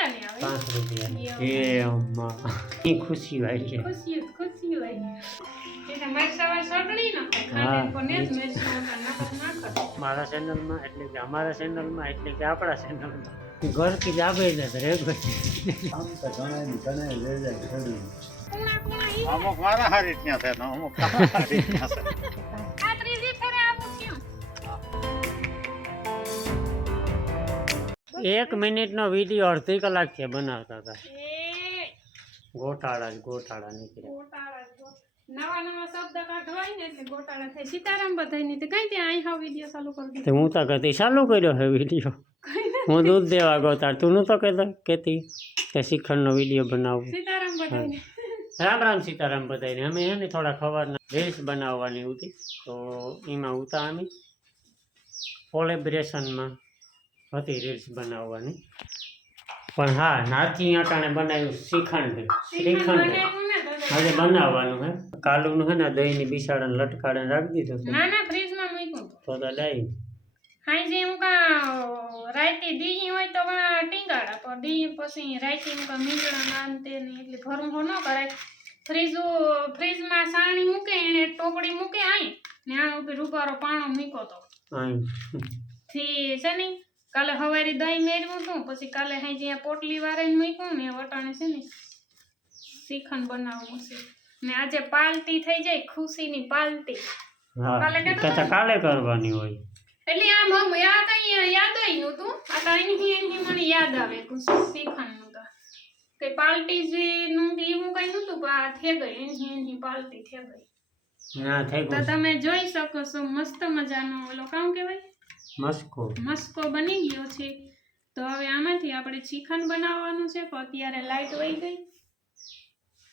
કેટલાની આવે? 5 રૂપિયા એ અમ્મા એ ખુશી વાળી છે ખુશી હોય એટલે મરચાં ચટણી નાખો ખાને કોને જ મરચાં નાખો મારા ચેનલમાં એટલે કે અમારા ચેનલમાં એટલે કે આપણા ચેનલમાં ઘર કી જાવે ને રે આમ તો ઘણા લે જાય છોડી અમુક મારા હારી ત્યાં છે ને અમુક હારી ત્યાં છે આ ત્રીજી ફેરે આવું ક્યું 1 મિનિટનો વિડિયો અડધી કલાક છે બનાવતા હતા એ ગોટાળા નીકળ્યા નવા શબ્દ કાઢવાય ને એટલે ગોટાળા થાય સીતારામ બધાયની તો કઈ ત્યાં અહીં વિડિયો ચાલુ કરી તો હું તો કહેતી ચાલુ કર્યો છે વિડિયો હું દૂધ દેવા ગયો તાર તું નતો કહેતી કે શ્રીખંડનો વિડિયો બનાવું સીતારામ બધાયને રામ રામ સીતારામ બધાને અમે એને થોડા ખબરના રીલ્સ બનાવવાની હતી તો એમાં ઉતા અમે કોલેબ્રેશનમાં હતી રીલ્સ બનાવવાની પણ હા નાથી અટાણે બનાવ્યું શ્રીખંડ આજે બનાવવાનું હે કાલુનું હે ને દહીંની બિસાડાને લટકાડીને રાખી દીધું ના ના ફ્રીજમાં મૂક્યું તો લઈ હાઈ જે હું કા રાઈતી દી હોય તો ટીંગાડા પણ દી પછી રાઈતી હું કા મીંડણા નાનતે ને એટલે ભરમો ન કરાય ફ્રીજમાં સાણી મૂકે એને ટોપડી મૂકે આઈ ને આ ઉપર રૂપારો પાણો મૂકો તો થી છે ને કાલે હવારી દહીં મેળવું હતું પછી કાલે હાઈ જ્યાં પોટલી વાળીને મૂક્યું ને વટાણે છે ને શ્રીખંડ બનાવવું છે ને આજે પાલટી થઈ જાય ખુશીની પાલટી કાલે કરવાની હોય એટલે આમ યાદ આવ્યું તું આ એની મને યાદ આવે શ્રીખંડનું તો તે પાલટી જે નું એવું કઈ નતું પણ થઈ ગઈ એની પાલટી થઈ ગઈ ના થઈ તો તમે જોઈ શકો છો મસ્ત મજાનો ઓલો કામ કહેવાય મસ્કો બની ગયો છે તો હવે આમાંથી આપણે શ્રીખંડ બનાવવાનું છે પણ અત્યારે લાઈટ વહી ગઈ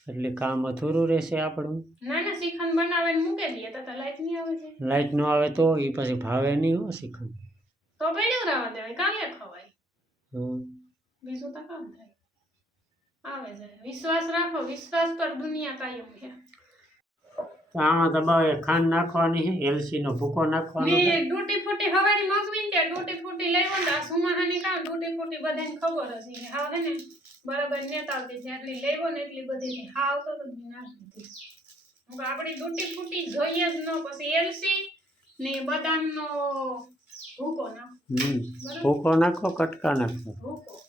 એટલે કામ અધૂરું રહેશે આપણું ના ના શ્રીખંડ બનાવીને મૂકી દઈએ તો લાઈટ નહીં આવે છે લાઈટ ન આવે તો એ પછી ભાવે નહીં હો શ્રીખંડ તો પડ્યું રહેવા દેવાય કાલે ખવાય બીજું તો કામ થાય આવે છે વિશ્વાસ રાખો વિશ્વાસ પર દુનિયા કાયમ છે આમાં દબાવે ખાંડ નાખવાની છે એલસી નો ભૂકો નાખવાનો ને ડૂટી ફૂટી હવારી મગવીને તે ડૂટી ફૂટી લેવો ને સુમાહાની કામ ડૂટી ફૂટી બધાને ખબર હશે ને હાવ હે ને બરાબર નેતા આવતી જેટલી લેવો ને એટલી બધી હાવ તો નાખી દીધી હું આપણી ડૂટી ફૂટી જોઈએ જ ન પછી એલસી ને બદામનો ભૂકો નાખો ભૂકો નાખો કટકા નાખો ભૂકો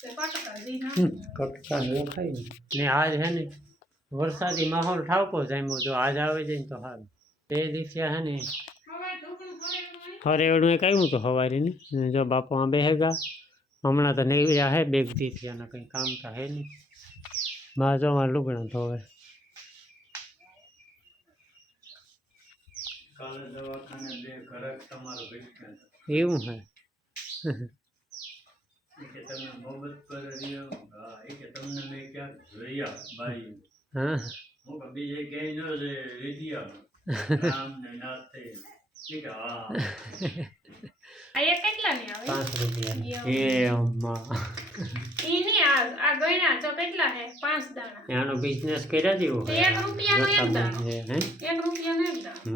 તે કટકા જી નાખો કટકા ખાઈ ને આજ હે ને વરસાદી માહોલ ઠાવકો જામ્યો જો આજ આવે જાય ને તો સારું તે દિવસે હે ને હરેવડું કહ્યું તો હવારી ને જો બાપુ આ બેહેગા હમણાં તો નહીં હે બેગ દીથી કંઈ કામ તો હે નહીં માં જો માં લુગણા ધોવે એવું હે હા બીજે ક્યાંય ન આ એક કેટલાની આવે 5 રૂપિયા એ અમ્મા ઈની આ ગણ્યા તો કેટલા હે 5 દાણા એનો બિઝનેસ કર્યા દેવો 1 રૂપિયાનો એક દાણો 1 રૂપિયાનો એક દાણો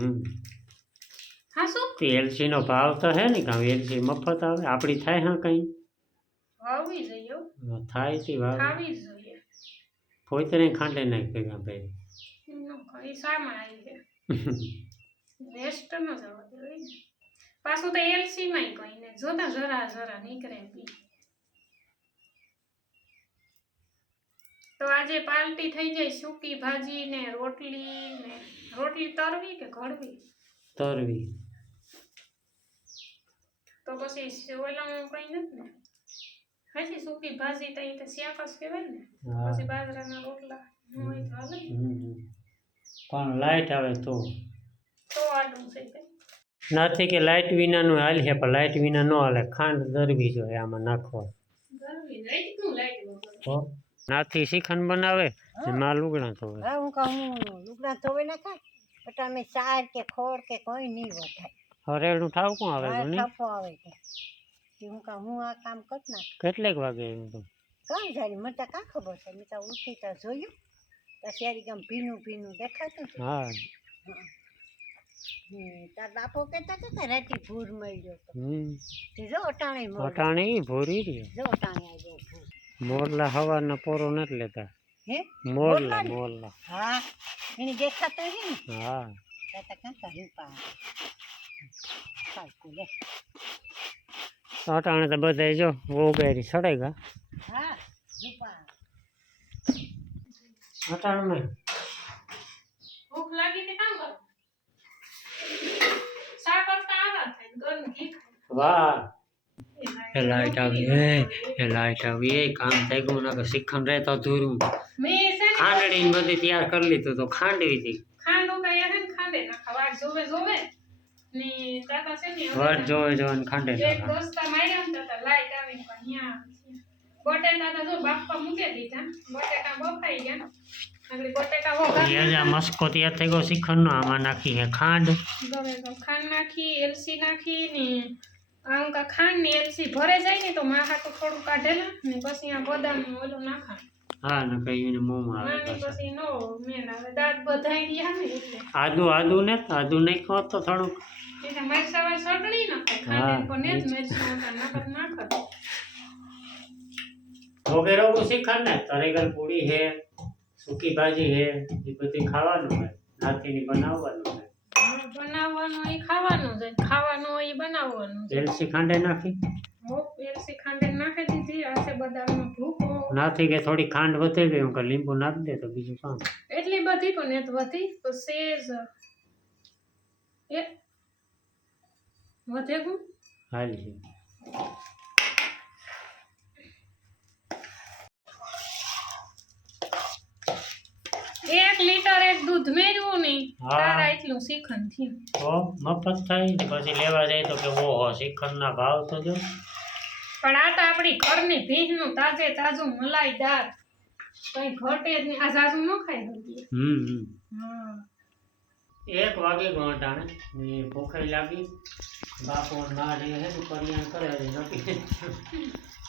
હા શું એલસી નો ભાવ તો હે ને કાં એલસી મફત આવે આપણી થાય હા કઈ વાવી જઈએ થાય છે વાવ ખાવી જોઈએ પોતરે ખાંડે નાખ ભેગા ભાઈ એ સામાં આવી છે વેસ્ટ ન જવા દે પાછું તો એલસી માં કઈ ને જોતા જરા નીકળે પી તો આજે પાલટી થઈ જાય સૂકી ભાજી ને રોટલી તરવી કે ઘડવી તરવી તો પછી ઓલા કઈ નથી ને હાજી સૂકી ભાજી તો એ તો શાકસ કહેવાય ને પછી બાજરાના રોટલા હોય તો હાલે પણ લાઈટ આવે તો આડું છે નથી કે લાઈટ વિનાનું હાલ છે પણ લાઈટ વિના ન હાલે ખાંડ દરવી જોઈએ આમાં નાખવા નાથી શ્રીખંડ બનાવે એમાં લુગડા ધોવે હું કહું લુગડા ધોવે નાખાય બટ અમે ચાર કે ખોળ કે કોઈ નહીં વધાય હરેડું ઠાવકું આવે ઠપો આવે કે હું કહું હું આ કામ કર નાખ કેટલેક વાગે કામ જાય મને તો કાં ખબર છે મેં તો ઉઠી તો જોયું તો શેરી ગામ ભીનું દેખાતું હા તાર બાપો કહેતા હતા રાતી ભૂર મળ્યો તો જો અટાણે ભૂરી રહ્યો જો અટાણે આવ્યો ભૂર મોરલા હવારના પોરો નથી લેતા. હે મોરલા મોરલા? મોરલા. હા એને દેખાતા હે ને હા તાતા કાંતા રૂપા પાકું લે અટાણે તો બધા જો ઓગેરી સડેગા હા રૂપા અટાણે ભૂખ લાગી તે કામ કર સા કરતા આવા થાય ગરમ ઘી વાહ ખાય એ લાઈટ આવી એ લાઈટ આવી એ કામ થઈ ગયું ને શીખણ રહે તો અધૂરું મેં છે ને ખાંડડી ને બધી તૈયાર કરી લીધું તો ખાંડવી હતી ખાંડ ઉકાયા હે ને ખાંડે નાખા વાટ જોવે જોવે ને તાતા છે ને વટ જોવે જોવે ને ખાંડે એક નાખા. દોસ્તા માર્યા ને તાતા લાઈટ આવી પણ ન્યા બટેટા તો જો બાફવા મૂકી દીધા બટેટા બફાઈ ગયા આગળ બટેટા વઘાર એ જ આ મસ્કો તૈયાર થઈ ગયો શીખણનો આમાં નાખી હે ખાંડ ગમે તો ખાંડ નાખી એલસી નાખી ને આમ કા ખાંડ ને એલસી ભરે જાય ને તો માખા તો થોડું કાઢેલા ને પછી આ બદામ નું ઓલું નાખા હા ને કઈ એને મોંમાં આવે નાની પાછા. પછી નો મેળ આવે દાંત બધાઈ ગયા ને એટલે આદુ ને આદુ નાખ્યો હોત તો થોડુંક એટલે મરચા વાળી ચટણી નાખે ખાંડ પણ ને જ મરચા નાખત નાખત વગેરે શીખણ ને તરેગલ પૂરી હે સૂકી ભાજી હે એ બધી ખાવાનું હોય નાથીની બનાવવાનું હોય બનાવવાનું એ ખાવાનું છે ખાવાનું એ બનાવવાનું છે એલસી ખાંડે નાખી એલસી ખાંડે નાખી દીધી આસે બદામનો ભૂકો નાથી કે થોડી ખાંડ વધે ગઈ હું કે લીંબુ નાખી દે તો બીજું કામ એટલી બધી પણ એ વધી તો સેજ એ વધે ગયું હાલી છે. એક લીટર એક દૂધ મેળવું નહીં હા. તારા એટલું શીખન થયું તો મફત થાય ને પછી લેવા જાય તો કે ઓહો શીખણના ભાવ તો જો પણ આ તો આપણી ઘરની ભીંસનું તાજે તાજું મલાઈદાર કઈ ઘટે જ નહીં આ જાજુ ન ખાઈ શકીએ હા 1 વાગે ગોટાણે ને ભૂખ લાગી બાપો ના રે હે તો કરિયાણ કરે હજી નક્કી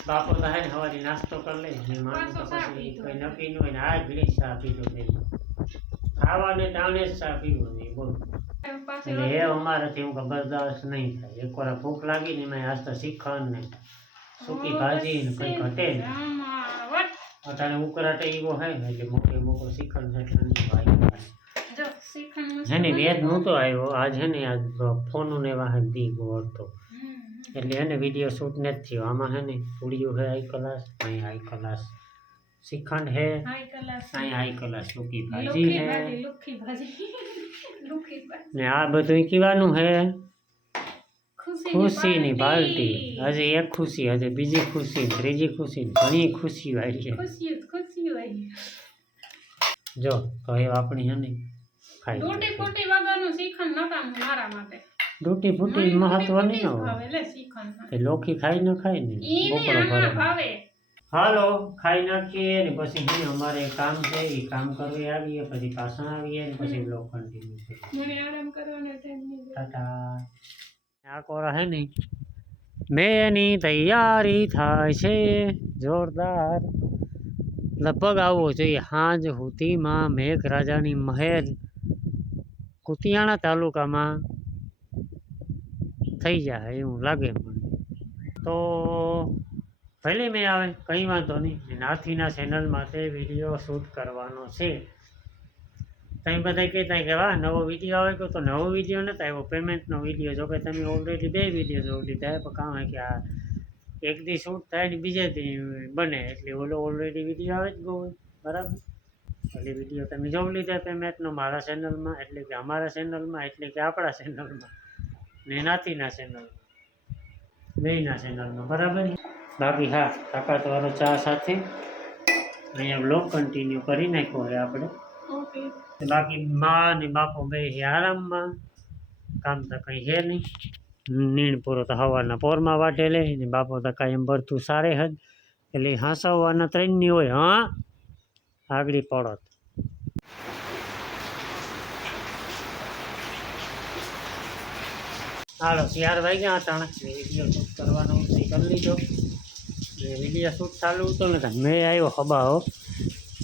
બાપો તો હે ને હવારી નાસ્તો કરી લે ને માનું તો પાછો ચા પછી પીધો. કઈ નક્કી ન હોય ને આ ઘડી ચા પીધો છે ખાવાને ટાણે જ ચા પીવો છે બોલ પાસે એટલે એ અમારાથી હું બરદાસ્ત નહીં થાય એકવાર ભૂખ લાગી ને મેં આજ તો શીખણ ને સૂકી ભાજી ને કઈ ઘટે ને અટાણે ઉકળાટે એવો હે ને એટલે મોટે મોટો શીખણ છે એટલે ભાઈ જો શીખન હે ને વેદ નહોતો આવ્યો આજ હે ને આજ ફોન ને વાહન દી ગયો હતો એટલે હે ને વિડીયો શૂટ નથી થયો આમાં હે ને પૂડીઓ હે હાઈ ક્લાસ અહીં હાઈ ક્લાસ શ્રીખંડ હે હાઈ કલાસ અહીં હાઈ ક્લાસ સૂકી ભાજી લુખી હે ભાજી લુખી ભાજી લુખી ભાજી ને આ બધું કીવાનું હે ખુશીની ખુશીની પાર્ટી. પાર્ટી હજી એક ખુશી હજી બીજી ખુશી ત્રીજી ખુશી ઘણી ખુશીઓ આવી છે ખુશી હોય જો તો એ આપણી હે ને ખાઈ તૂટી ફૂટી વગરનું શીખન નકામું મારા માટે તૂટી ફૂટી મહત્વ નહીં હોય ભાવે લે શીખન તે લોકી ખાઈ ન ખાય ને ઈ ને બોકડો આમાં ભરે ભાવે હાલો ખાઈ નાખીએ ને પછી છે ને અમારે કામ છે એ કામ કરવા આવીએ પછી પાછા આવીએ ને પછી બ્લોગ કન્ટિન્યુ કરીએ મને આરામ કરવાનો ટાઈમ નહીં ટાટા આ કોરા હે ને મેની તૈયારી થાય છે જોરદાર લગભગ આવવો જોઈએ સાંજ સુધીમાં મેઘરાજાની મહેર કુતિયાણા તાલુકામાં થઈ જાય એવું લાગે મને તો ભલે મેં આવે કંઈ વાંધો નહીં નાથીના ચેનલમાં તે વિડીયો શૂટ કરવાનો છે તમે બધા કહેતા કે વાહ નવો વિડીયો આવે ગયો તો નવો વિડીયો નથી આવ્યો પેમેન્ટનો વિડીયો જો કે તમે ઓલરેડી 2 વિડીયો જોઈ લીધા પણ કામ કે આ એક દી શૂટ થાય ને બીજે દી બને એટલે ઓલો ઓલરેડી વિડીયો આવે જ ગયો હોય બરાબર એટલે વિડીયો તમે જોઈ લીધા પેમેન્ટનો મારા ચેનલમાં એટલે કે અમારા ચેનલમાં એટલે કે આપણા ચેનલમાં ને નાથીના ચેનલમાં બેયના ચેનલમાં બરાબર બાકી હા તાકાતવાળો ચા સાથે અહીંયા બ્લોગ કન્ટિન્યુ કરી નાખ્યો હોય આપણે ઓકે બાકી મા ને બાપો બે આરામમાં કામ તો કંઈ છે નહીં નીણ પૂરો તો સવારના પોરમાં વાટે લે ને બાપો તો કાંઈ એમ ભરતું સારે હદ એટલે હાંસવવાના 3ની હોય હા આગળ પડત હાલો 4 વાગ્યા હતા વિડીયો શૂટ કરવાનો કરી લીધો વિડીયો શૂટ ચાલુ હતો ને મેં આવ્યો ખબાઓ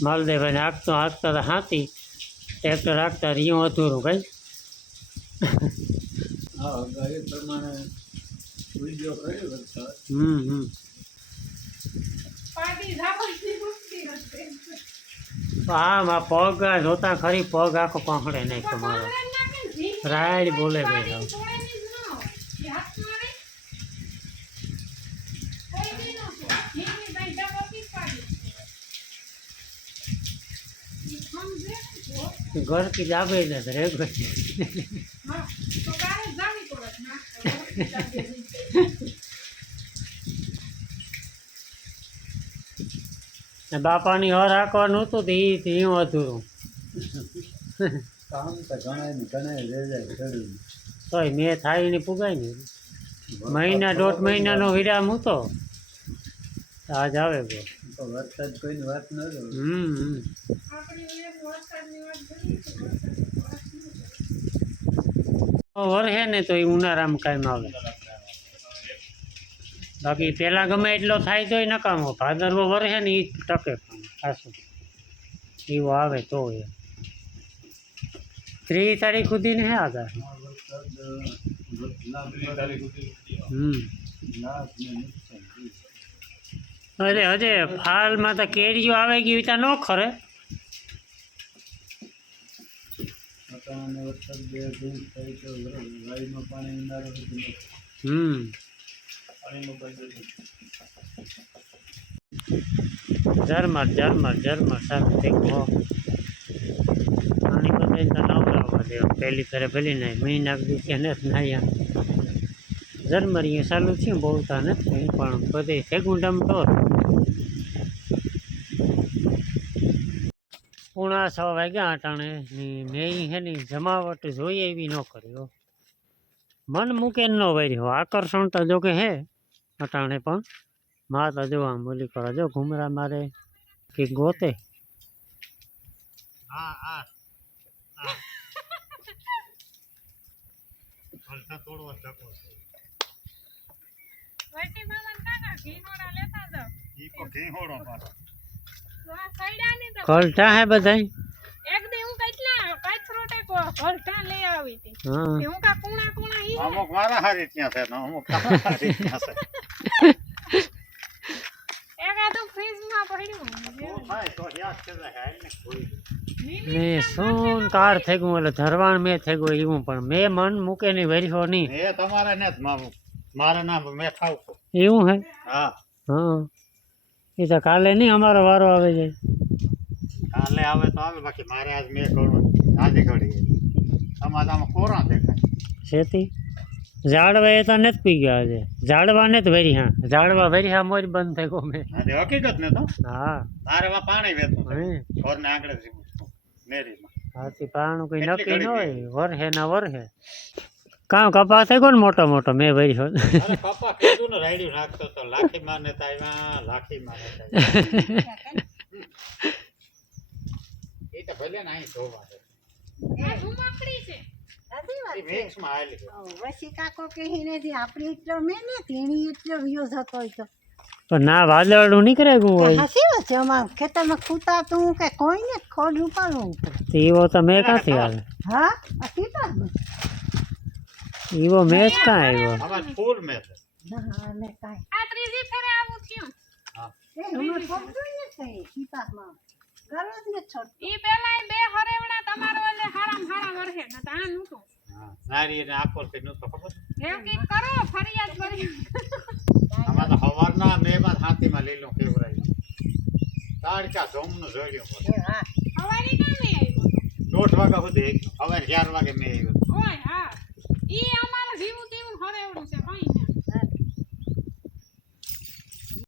માલદેવભાઈને હાંકતા તો હાથી ટ્રેક્ટર હાંકતા રહ્યું અધૂરું કઈ પ્રમાણે વિડીયો કર્યો હમ પાટી ધાવાની મુક્તિ નથી. આમ આ પગ આ જોતા ખરી પગ આખો પાંખડે નહીં તો તમારો પાંદડા નાખીને ઝીણી રાઈડ બોલે બે પાડી હાવ. તોડેલી જ ન હોય. એ હાથમાં રહી. કોઈ દી ન હોય. ઝીણી ભાઈ ડબકી પાડી. ઈ સમજે ને જો. ઘર કી જાવે ને રે ગઈ હા, તો કાલે જાવી પડત ના. બાપાની હર રાખવાનું હતું તો એ હું અધૂરું કામ તો ઘણા રહી જાય ખેડૂત તોય મેં થાય ને પુગાય ને મહિના દોઢ મહિનાનો વિરામ હતો આજ આવે ગયો તો વરસાદ કોઈની વાત ન રહે આપણી એક વરસાદની વાત કરી તો વરસાદની વાત ન વરહે ને તો એ ઉનાળામાં કાંઈ આવે બાકી પેલા ગમે એટલો થાય તોય નકામો ભાદરવો વરહે ને એ ટકે પણ ખાસું એવો આવે તો એ 3 તારીખ સુધીને હે આગાહી અરે હજે ફાલમાં તો કેરીઓ આવે ગઈ ત્યાં ન ખરે વરસાદ 2 દિવસ થાય તો વાડીમાં પાણી ઉનાળો સુધી ઝરમર ઝરમર ઝરમર સારું દેખો પાણી બધાને તો નવડાવવા દે પહેલી ફેરે ભલી નહીં મહિના દિવસે નથી નાયા ઝરમર અહીંયા ચાલુ થયું બહુ તો નથી પણ બધે સેગુંડમ તો 6:30 વાગ્યા અટાણે ની મેં હે ની જમાવટ જોઈએ એવી ન કર્યો મન મૂકે ન વર્યો આકર્ષણ તો જો કે હે અટાણે પણ માં તો જો આમ બોલી કરો જો ઘુમરા મારે કે ગોતે વૈટી મામા કાકા ઘીનોડા લેતા જાવ. ઈ તો ઘીહોડો પાછો આ સૈડાની તો કલટા હે બધાય એક દી હું કેટલા કાચરોટે કો ઘરટા લઈ આવી હતી. હા કે હું કા કુણા કુણા ઈ અમુક મારા હારી ત્યાં છે ને અમુક તારા હારી ત્યાં છે એક આ તો ફ્રીજમાં પડ્યું. શું થાય તો યાદ છે હાલ ને કોઈ ને શું કાર થઈ ગયું એટલે ધરવાણ મેં થઈ ગયું એવું પણ મેં મન મૂકે નહીં વર્યો નહીં એ તમારે ને મારા નામ મેં ખાવ છું એવું હે હા હા એ તો કાલે નહીં અમારો વારો આવે જાય કાલે આવે તો આવે બાકી મારે આજ મેં કરવું આજે ઘડી સમાજામાં કોરા દેખાય શેતી ઝાડવા એ તો નથી પી ગયા આજે ઝાડવા ને જ વરી હા ઝાડવા વરી હા મોર બંધ થઈ ગયો મેં આજે હકીકત ને તો હા મારે માં પાણી વેતું હે ઘરને આગળ જીવું છું મેરીમાં હાથી પાણું કઈ કેટલી નક્કી ન ઘડી હોય વરહે ના વરહે કામ કપા થઈ ગયો ને મોટો મોટો મેં વરી અરે પપ્પા કીધું ને રાયડ્યું નાખતો તો લાખી માને તાવ્યા લાખી માને તાવ્યા એ તો ભલે ને અહીં જોવા છે આ ધુમાકડી છે. સાચી વાત એ છે મિક્સમાં આવેલી છે વસી કાકો કહી નથી આપણી એટલો મેં નથી એની એટલો વ્યૂ થતો હોય તો પણ ના વાદળું નીકળે ગયું હોય સાચી વાત છે અમારા ખેતરમાં ખૂતાતું કે કોઈને ખોડ ઉપાડવું પડે તો એવો તો મેં ક્યાંથી આવે હા આ કીધા એવો મેં જ કાં આવ્યો અમારે ફૂલ મેં છે હા ને કાંઈ આ ત્રીજી ફેરે આવું થયું. હા એ હમણાં છોડતું ને કઈ સીતામાં ગરજ ને છોડતું ઈ પેલા બે હરેવડા તમારો એટલે હારામ હારા વરહે ન તા નતું. હા નારી એને આકોર થી નતો ખબર એવું કઈક કરો ફરિયાદ કરી. આમાં તો હવારના મેમાં હાથીમાં લીલું કેવરાયું તાડકા જોમનું જોડ્યું હા હવારી ના મેં આવ્યો. 1:30 વાગ્યા સુધી હવે 11 વાગે મેં આવ્યો ઓય